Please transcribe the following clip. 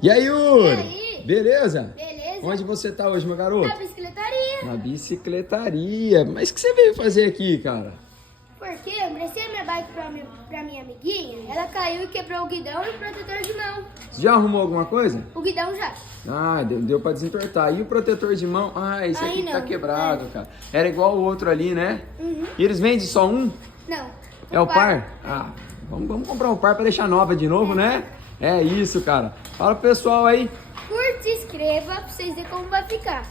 E aí, Yuri? E aí? Beleza? Beleza? Onde você tá hoje, meu garoto? Na bicicletaria. Na bicicletaria. Mas o que você veio fazer aqui, cara? Porque eu emprestei minha bike pra minha amiguinha. Ela caiu e quebrou o guidão e o protetor de mão. Você já arrumou alguma coisa? O guidão já. Ah, deu pra desentortar. E o protetor de mão? Ah, esse Aí aqui que tá não. quebrado, cara. Era igual o outro ali, né? Uhum. E eles vendem só um? Não. É o par? Ah, vamos comprar um par pra deixar nova de novo, né? É isso, cara. Fala pro pessoal aí. Curte e inscreva pra vocês verem como vai ficar.